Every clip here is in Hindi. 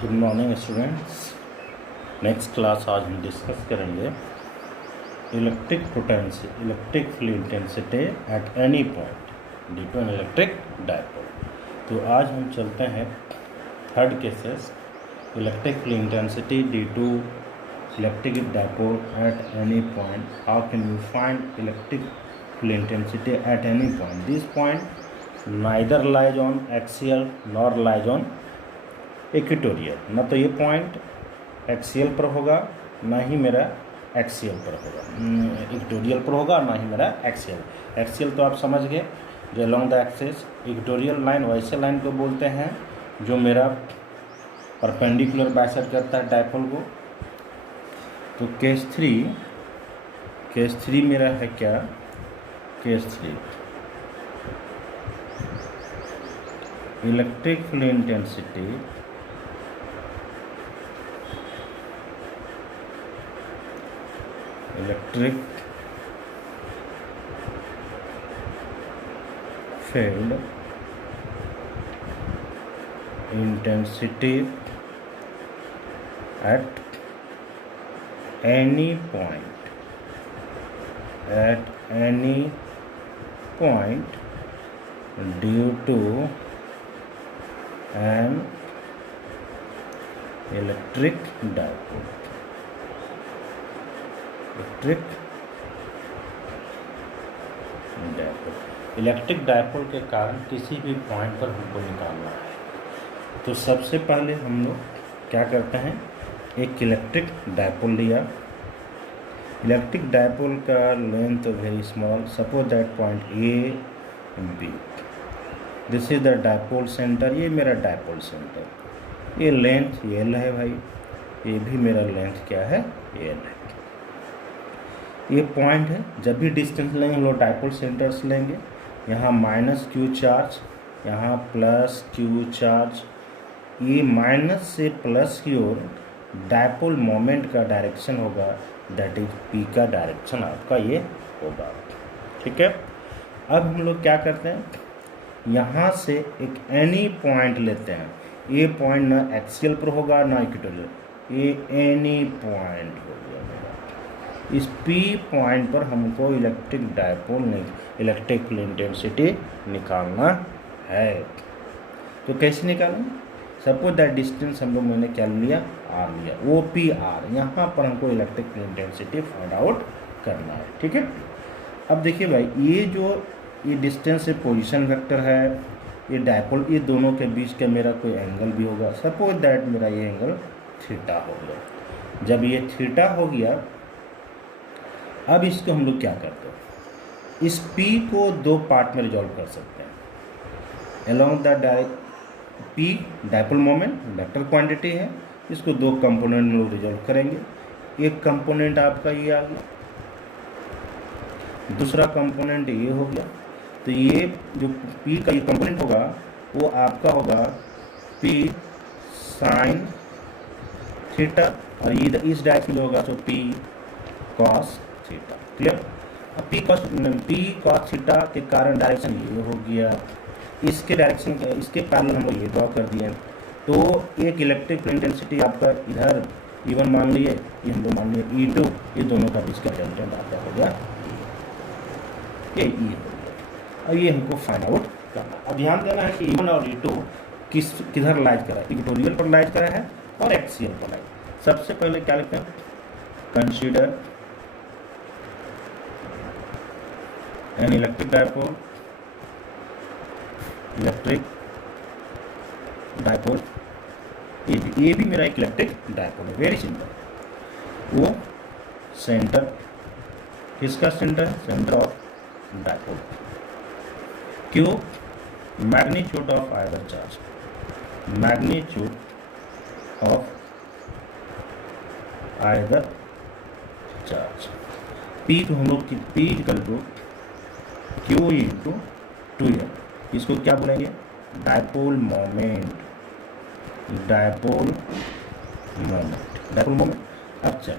Good morning students. Next class आज हम डिस्कस करेंगे electric potential, electric field intensity at any point due to an electric dipole. तो आज हम चलते हैं third cases, electric field intensity due to electric dipole at any point. How can you find electric field intensity at any point? This point neither lies on axial nor lies on equatorial. ना तो ये पॉइंट एक्सियल पर होगा, ना ही मेरा एक्सियल पर होगा, इक्वेटोरियल पर होगा, ना ही मेरा एक्सियल। एक्सियल तो आप समझ गए, जो along the axis. Equatorial line वैसे लाइन को बोलते हैं जो मेरा परपेंडिकुलर बाइसेक्ट करता है डायपोल को। तो केस थ्री मेरा है क्या? Case 3 electric field intensity electric field intensity at any point due to an electric dipole. Electric dipole के कारण किसी भी पॉइंट पर हमको निकालना है। तो सबसे पहले हम लोग क्या करते हैं, एक इलेक्ट्रिक डायपोल लिया। इलेक्ट्रिक डायपोल का length very small, suppose that point A B, this is the dipole centre. ये मेरा डायपोल सेंटर, ये लेंथ एल है भाई, ये भी मेरा लेंथ क्या है? एल है। ये पॉइंट है। जब भी डिस्टेंस लेंगे हम लोग डायपोल सेंटर्स लेंगे। यहाँ माइनस क्यू चार्ज, यहाँ प्लस क्यू चार्ज। ये माइनस से प्लस की ओर डायपोल मोमेंट का डायरेक्शन होगा, दैट इज पी का डायरेक्शन आपका ये होगा। ठीक है। अब हम लोग क्या करते हैं, यहाँ से एक एनी पॉइंट लेते हैं। ये पॉइंट ना एक्सियल पर होगा ना इक्वेटोरियल, ये एनी पॉइंट हो गया मेरा। इस P पॉइंट पर हमको electric dipole electric field intensity निकालना है। तो कैसे निकालें? सपोज दैट डिस्टेंस हम लोग मैंने क्या लिया? R लिया, OPR। यहाँ पर हमको electric field intensity find out करना है। ठीक है। अब देखिए भाई, ये डिस्टेंस है, पोजीशन वेक्टर है, ये डायपोल, ये दोनों के बीच का मेरा कोई एंगल भी होगा। सपोज दैट मेरा ये एंगल थीटा हो गया। जब ये थीटा हो गया, अब इसको हम लोग क्या करते हैं, इस P को दो पार्ट में रिजॉल्व कर सकते हैं। Along the P dipole moment vector quantity है, इसको दो कंपोनेंट में लोग रिजॉल्व करेंगे। एक कंपोनेंट आपका ये आ गया, दूसरा कंपोनेंट ये हो गया। तो ये जो P का ये कंपोनेंट होगा वो आपका होगा P साइन थीटा, और ये इस डायरेक्शन होगा तो P कॉस थीटा। क्लियर? अब P cos थीटा के कारण डायरेक्शन ये हो गया, इसके डायरेक्शन इसके पैरेलल हम लोग ये ड्रॉ कर दिए। तो एक इलेक्ट्रिक इंटेंसिटी आपका इधर E1 मान लिए, ये हम लोग मान लिए E2, ये दोनों का इसका रिजल्टेंट आपका हो गया ये E हो गया। अब ये हमको फाइंड आउट करना। अब ध्यान देना है कि E1 और E2 किधर लाइज करा है, इक्वेटोरियल पर लाइज करा है और एक्सियल पर लाइज। सबसे पहले क्या लिखते हैं, कंसीडर एन इलेक्ट्रिक डायपोल। ये भी मेरा एक इलेक्ट्रिक डायपोल है, वेरी सिंपल। वो सेंटर, किसका सेंटर है? Centre of dipole. क्यों? Magnitude of either charge, magnitude of either charge. P को हम लोग P equal to Q into 2L, इसको क्या बोलेंगे? Dipole moment. अब चल,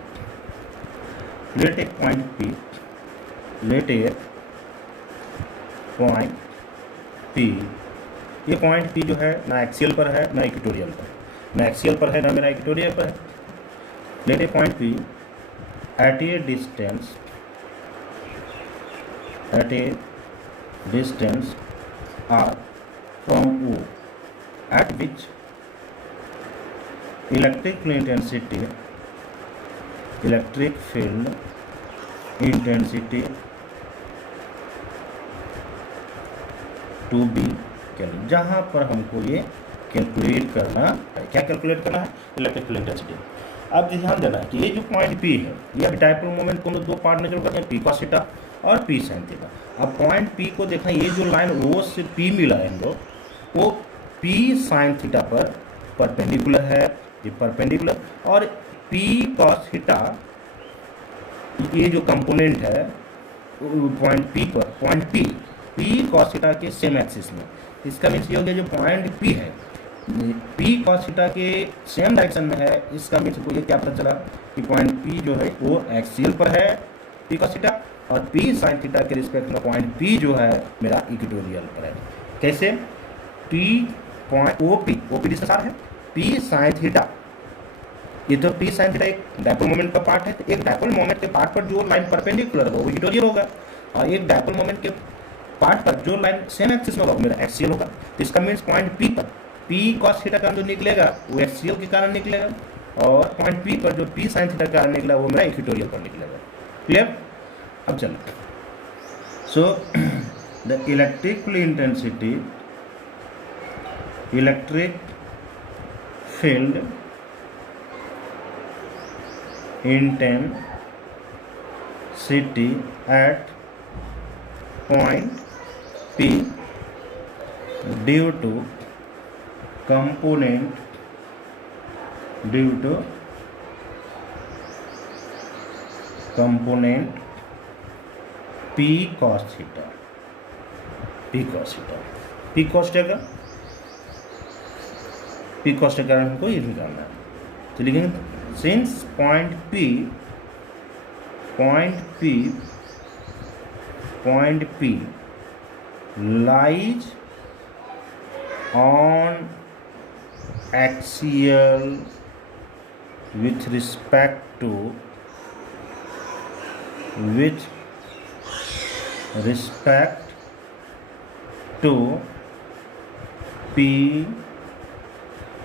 लेट एक पॉइंट P, पॉइंट P, ये पॉइंट P जो है ना एक्सियल पर है ना इक्वेटोरियल पर, ना एक्सियल पर है ना मेरा इक्वेटोरियल पर है। Let a point P at a distance r from O at which electric field intensity to be calculate, जहाँ पर हमको ये कैलकुलेट करना है। क्या कैलकुलेट करना है? Electric field intensity. अब ध्यान देना है कि ये जो पॉइंट P है, ये अभी डायपोल मोमेंट को हम लोग दो पार्ट में जो करते हैं, P cos थीटा और P sin थीटा। अब पॉइंट P को देखा, ये जो लाइन O से P मिला है हम लोग, वो P sin थीटा पर परपेंडिकुलर है, ये परपेंडिकुलर, और P cos थीटा ये जो कंपोनेंट है पॉइंट P पर, पॉइंट P cos थीटा के सेम एक्सिस में। इसका मीन्स ये हो गया जो पॉइंट P है P cos थीटा के सेम डायरेक्शन में है। इसका मीन्स को ये क्या पता चला कि पॉइंट P जो है वो एक्सियल पर है P cos थीटा, और P sin थीटा के रिस्पेक्ट में पॉइंट P जो है मेरा इक्वेटोरियल पर है। कैसे? P पॉइंट OP डिस्टेंस है, P sin थीटा, ये तो P sin थीटा एक डायपोल मोमेंट का पार्ट है, तो एक डायपोल मोमेंट के पार्ट पर जो लाइन परपेंडिकुलर होगा वो इक्वेटोरियल होगा, और एक डायपोल मोमेंट के पार्ट पर जो लाइन सेम एक्सिस में होगा मेरा एक्सियल होगा। तो इसका मीन्स पॉइंट P पर P cos थीटा का जो निकलेगा वो एक्सियल के कारण निकलेगा, और पॉइंट P पर जो P sin थीटा का कारण निकला वो मेरा इक्वेटोरियल पर निकलेगा। क्लियर? अब चलो, so the electric field intensity at point P due to component P cos theta, P cos के कारण हमको ये निकालना है। तो लिखेंगे since point P lies on axial with respect to P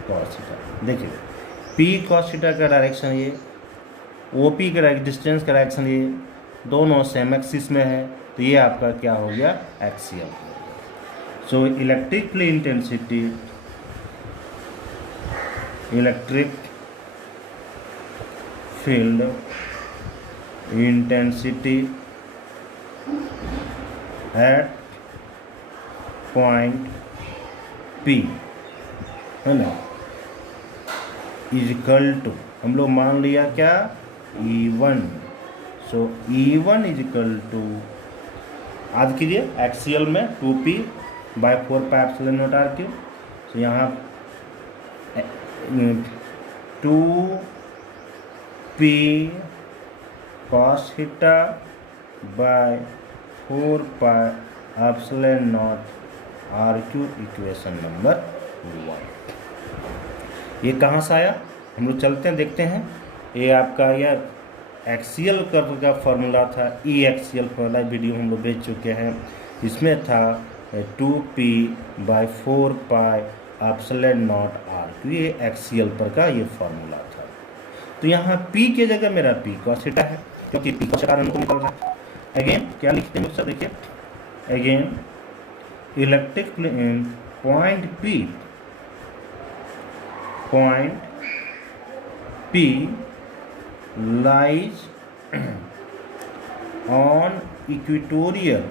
cos theta. देखिए P cos थीटा का डायरेक्शन ये, OP का डिस्टेंस का डायरेक्शन ये, दोनों सेम एक्सिस में है, तो ये आपका क्या हो गया? Axial. So electric field intensity at point P है ना, इजिकल टू, हम लोग मान लिया क्या? E1। So E1 is equal to, याद कीजिए एक्सियल में 2P/4πε0r3। तो यहाँ 2P cos theta bye 4πε0r3 equation number 1। ये कहाँ से आया? हम लोग चलते हैं देखते हैं। ये आपका यह एक्सियल कर्व का फॉर्मूला था, ई एक्सियल वाला वीडियो हम लोग भेज चुके हैं। इसमें था 2P/4πε0r, ये एक्सियल पर का ये फॉर्मूला था। तो यहाँ P के जगह मेरा P cos थीटा है, क्योंकि P cos कारण को निकल रहा है। अगेन क्या लिखते हैं सर? देखिए again electric point P lies on equatorial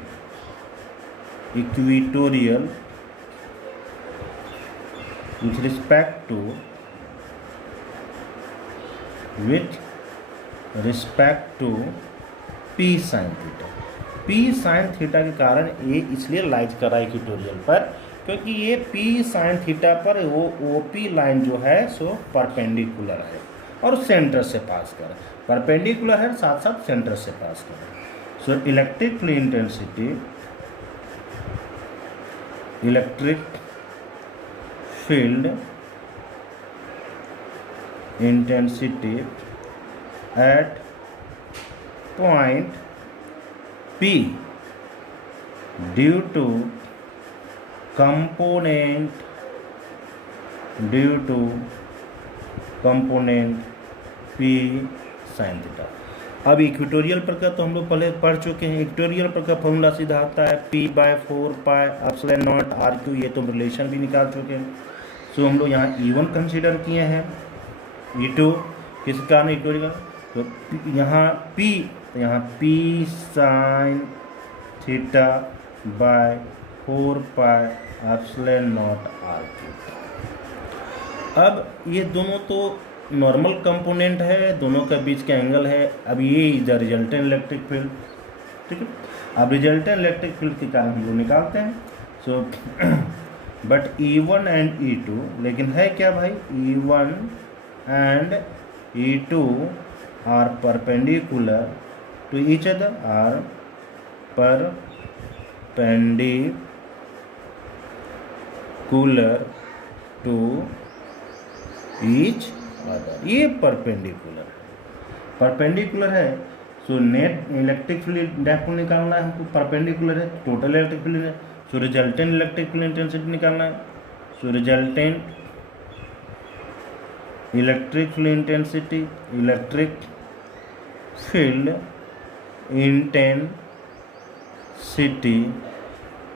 with respect to P sin theta. P sin theta के कारण ये इसलिए लाइज कर रहा है इक्वेटोरियल पर, क्योंकि ये P sin थीटा पर वो OP लाइन जो है सो परपेंडिकुलर है और सेंटर से पास कर, परपेंडिकुलर है साथ साथ सेंटर से पास कर। So electric field intensity at point P due to component P sin theta. अब इक्वेटोरियल पर का तो हम लोग पहले पढ़ चुके हैं। इक्वेटोरियल पर का फॉर्मूला सीधा आता है P/4πε0r⁴, ये तो रिलेशन भी निकाल चुके हैं। सो हम लोग यहाँ E1 कंसीडर किए हैं, E2 किस कारण इक्वेटोरियल, तो यहाँ P, तो यहाँ P sin theta by 4πε0r⁴। अब ये दोनों तो नॉर्मल कंपोनेंट है, दोनों के बीच का एंगल है। अब ये is the resultant electric field, ठीक है। अब रिजल्टेंट इलेक्ट्रिक फील्ड के कारण हम लोग निकालते हैं। So but E1 and E2, लेकिन है क्या भाई, E1 and E2 are perpendicular to each other, are perpendicular to each other, ये परपेंडिकुलर है। So net electric field dipole निकालना है हमको, परपेंडिकुलर है, टोटल इलेक्ट्रिक फील्ड है। So resultant electric field intensity निकालना है। So resultant electric field intensity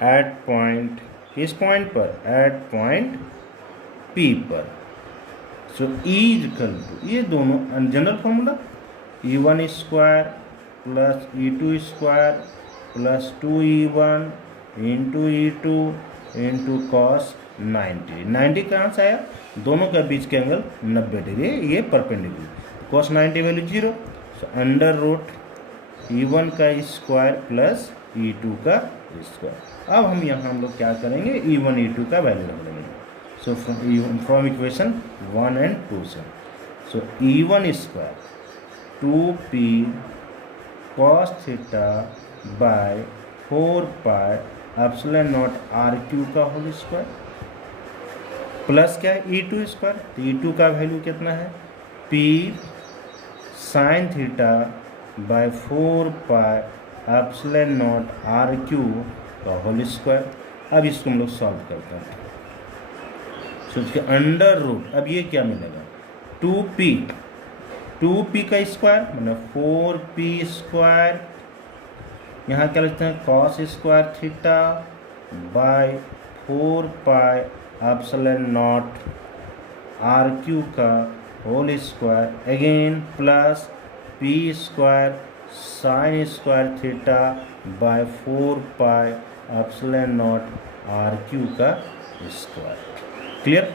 at point, किस पॉइंट पर, एट पॉइंट P पर। सो E इक्वल टू, ये दोनों general formula, E1 square plus E2 square plus 2E1 into E2 into cos 90 कहाँ से आया, दोनों का बीच के एंगल 90 डिग्री, ये perpendicular, cos 90 value 0। So under root E1 का स्क्वायर प्लस E2 का स्क्वायर। अब हम यहाँ हम लोग क्या करेंगे, E1 E2 का वैल्यू रख लेंगे। So from equation 1 and 2 से, so E1 square 2p cos theta by 4πε0 r³ का होल स्क्वायर प्लस क्या है E2 स्क्वायर, तो E2 का वैल्यू कितना है, p sin theta by 4πε0 r³ का होल स्क्वायर। अब इसको हम लोग सॉल्व करते हैं। उसके अंडर रूट, अब ये क्या मिलेगा, 2p का स्क्वायर मतलब 4p स्क्वायर, यहाँ क्या लिखते हैं cos square theta by 4πε0 r³ का whole square, again plus p square sin square theta by 4πε0 r³ का स्क्वायर। क्लियर।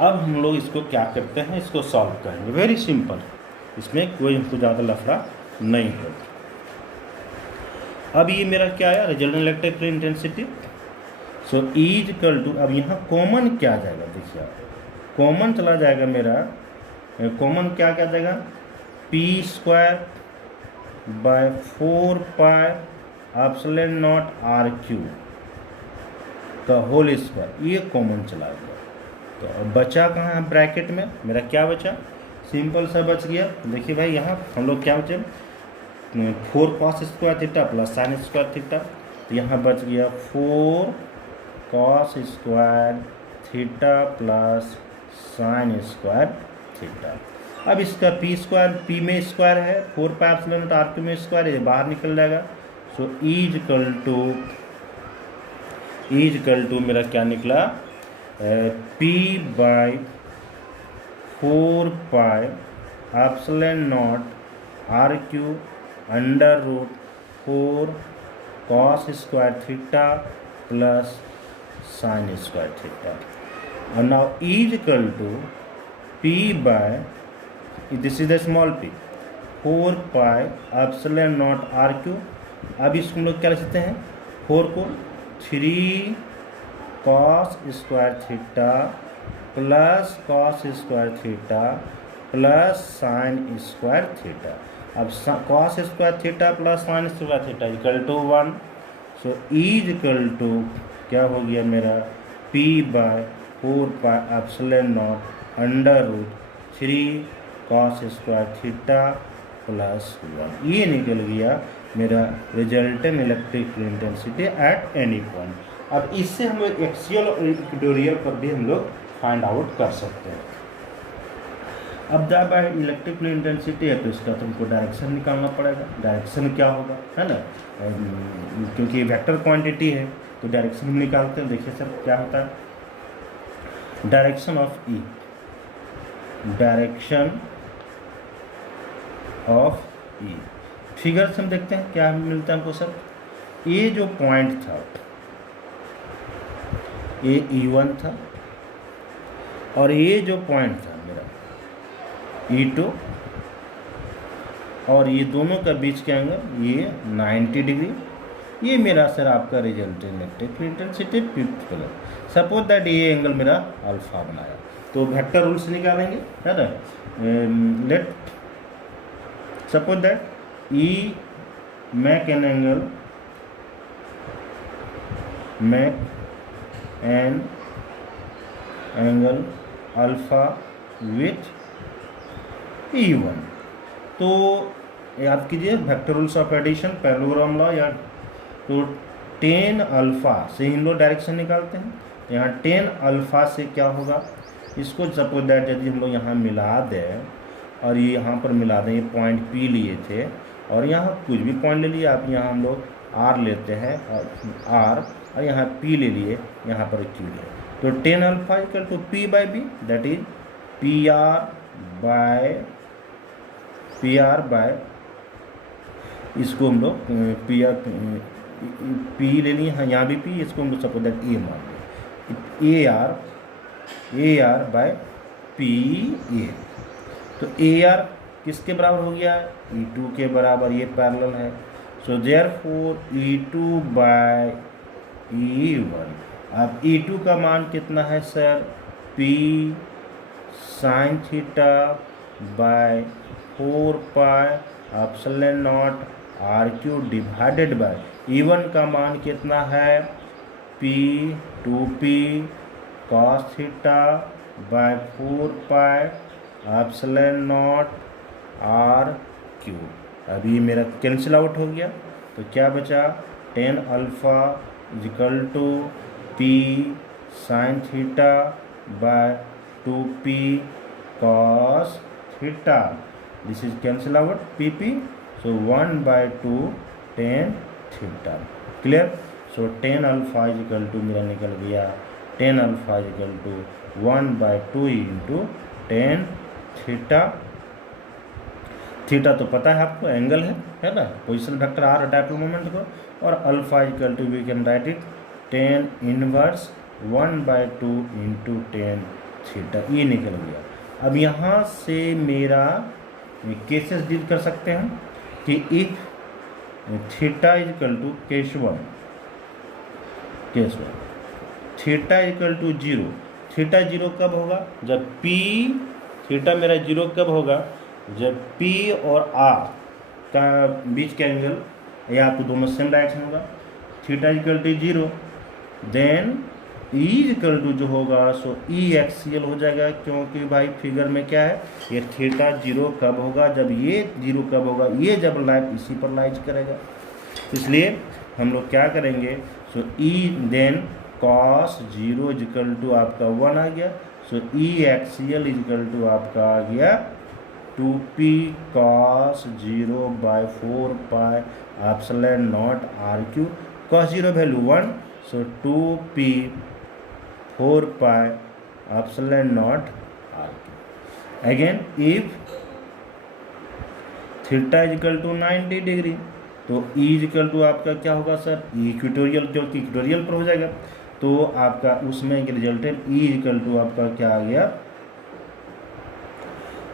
अब हम लोग इसको क्या करते हैं, इसको सॉल्व करेंगे, वेरी सिंपल, इसमें कोई हमको ज़्यादा लफड़ा नहीं है। अब ये मेरा क्या है, resultant electric field intensity. So E equal to, अब यहाँ कॉमन क्या आ जाएगा, देखिए कॉमन चला जाएगा मेरा, कॉमन क्या जाएगा, p स्क्वायर बाय 4πε0 r³ का होल स्क्वायर, ये कॉमन चला गया। तो अब बचा कहाँ है, ब्रैकेट में मेरा क्या बचा, सिंपल सा बच गया। देखिए भाई यहाँ हम लोग क्या बचे, 4 cos square theta plus sin square theta, तो यहाँ बच गया 4 cos square theta plus sin square theta. अब इसका p स्क्वायर, p में स्क्वायर है, 4πε0 r³ में स्क्वायर, ये बाहर निकल जाएगा। सो E इक्वल टू मेरा क्या निकला, p by 4πε0 r³ under root 4 cos square theta plus sin square theta. और now E equal to p by, this is the small p, 4πε0 r³। अब इसको हम लोग क्या लिख सकते हैं, 4 को 3 cos square theta plus cos square theta plus sin square theta. अब cos square theta plus sin square theta equal to 1। So E equal to क्या हो गया मेरा, p by 4 pi epsilon naught under root 3 cos square theta plus 1। ये निकल गया मेरा resultant electric intensity at any point. अब इससे हम लोग एक्सियल और इक्वेटोरियल पर भी हम लोग फाइंड आउट कर सकते हैं। अब जब इलेक्ट्रिक इंटेंसिटी है तो इसका तुमको डायरेक्शन निकालना पड़ेगा। डायरेक्शन क्या होगा, है ना, क्योंकि वेक्टर क्वांटिटी है तो डायरेक्शन हम निकालते हैं। देखिए सर क्या होता है, direction of E, direction of E figure से हम देखते हैं क्या मिलता है हमको सर। ये जो पॉइंट था ये E1 था और ये जो पॉइंट था मेरा E2 और ये दोनों का बीच के एंगल ये 90 डिग्री। ये मेरा सर आपका resultant electric intensity principal. Suppose that ये एंगल मेरा अल्फा बनाया तो वेक्टर रूल से निकालेंगे, है ना। Let suppose that E make an angle, make an angle alpha with E1। तो याद कीजिए vector rules of addition, parallelogram law, या तो टेन अल्फा से इन लोग डायरेक्शन निकालते हैं। तो यहाँ टेन अल्फा से क्या होगा, इसको सपोज दैट यदि हम लोग यहाँ मिला दें और ये यहाँ पर मिला दें, ये पॉइंट P लिए थे और यहाँ कुछ भी पॉइंट ले लिए आप, यहाँ हम लोग R लेते हैं और और यहाँ P ले लिए, यहाँ पर Q लिए, तो tan alpha equal to P by B, that is PR by इसको हम लोग P ले लिए, यहाँ भी P, इसको हम लोग सपोज दैट A मान लें, AR बाय PA। तो AR किसके बराबर हो गया, E2 के बराबर, ये पैरेलल है। So therefore E2 by E1। अब E2 का मान कितना है sir, P sine theta by 4 pi epsilon naught RQ divided by E1 का मान कितना है, P 2P cos theta by 4 pi epsilon naught RQ। अभी मेरा कैंसिल आउट हो गया तो क्या बचा, tan alpha equal to P sine theta by 2P cos theta, this is cancel out PP, सो 1/2 tan theta. Clear. So tan alpha equal to मेरा निकल गया, tan alpha equal to 1/2 into tan theta. Theta तो पता है आपको, एंगल है ना, position vector R dipole moment को, और अल्फा equal to we can write it tan inverse 1/2 into tan theta. ये निकल गया। अब यहाँ से मेरा केसेस डील कर सकते हैं कि if theta equal to case one theta equal to 0, theta 0 कब होगा, जब P, थीटा मेरा 0 कब होगा, जब P और R का बीच का एंगल या तो दोनों सेम डायरेक्शन होगा। Theta equal to 0, then E equal to जो होगा सो E एक्सियल हो जाएगा, क्योंकि भाई फिगर में क्या है, ये थीटा 0 कब होगा, जब ये 0 कब होगा, ये जब लाइट इसी पर लाइज करेगा। इसलिए हम लोग क्या करेंगे, so E then cos 0 equal to आपका 1 आ गया, so E axial equal to आपका आ गया 2P cos 0 बाय 4 pi epsilon naught RQ। cos 0 value 1, so 2P 4 pi epsilon naught RQ। Again if theta equal to 90 degree, तो E इक्वल टू आपका क्या होगा सर, इक्वेटोरियल, जो कि इक्वेटोरियल पर हो जाएगा, तो आपका उसमें रिजल्टेंट E इक्वल टू आपका क्या आ गया,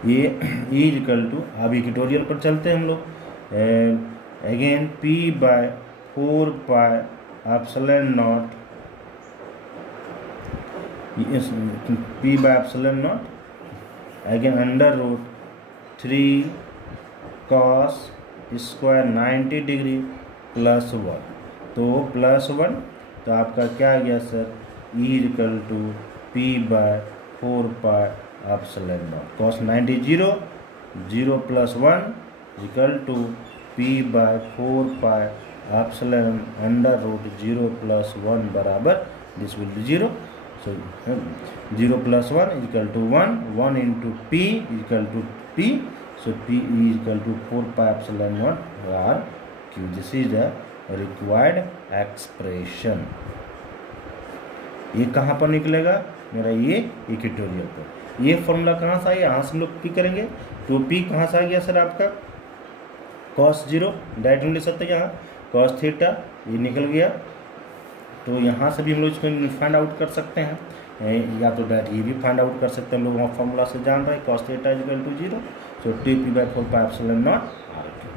ये E इक्वल टू, अब इक्वेटोरियल पर चलते हैं हम लोग, again P by 4 pi epsilon naught, P by epsilon naught, again under root 3 cos square 90 degree plus 1, तो प्लस 1, तो आपका क्या आ गया sir, E equal to P by 4 pi epsilon naught. Cos 90 0, 0 plus 1 is equal to P by 4 pi epsilon under root 0 plus 1 बराबर, this will be 0. So 0 plus 1 is equal to 1, 1 into P is equal to P, so P is equal to 4 pi epsilon naught R Q. This is the required expression. ये कहाँ पर निकलेगा मेरा, ये इक्वेटोरियल पर। ये फॉर्मूला कहाँ से आया, यहाँ से हम लोग पी करेंगे, तो पी कहाँ से आ गया सर आपका cos 0, डायरेक्ट हम ले सकते हैं यहाँ cos थीटा, ये निकल गया, तो यहाँ से भी हम लोग इसको फाइंड आउट कर सकते हैं, या तो डायरेक्ट ये भी फाइंड आउट कर सकते हैं। हम लोग वहाँ फॉर्मूला से जान रहे हैं cos theta is equal to 0, so 2p by 4 pi epsilon naught R Q।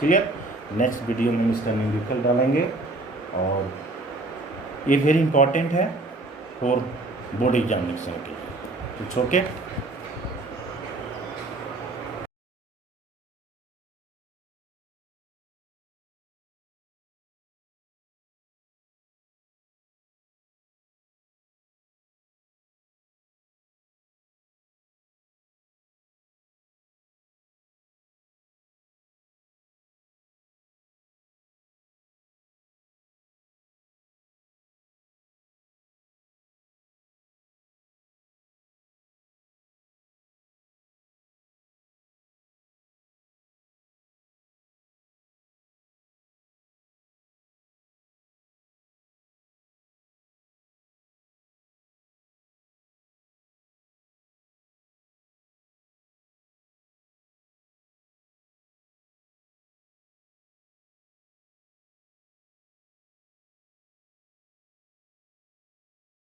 Clear. Next video में इसका न्यूमेरिकल डालेंगे, और ये वेरी इंपॉर्टेंट है फॉर बोर्ड एग्जामिनेशन के लिए। It's okay.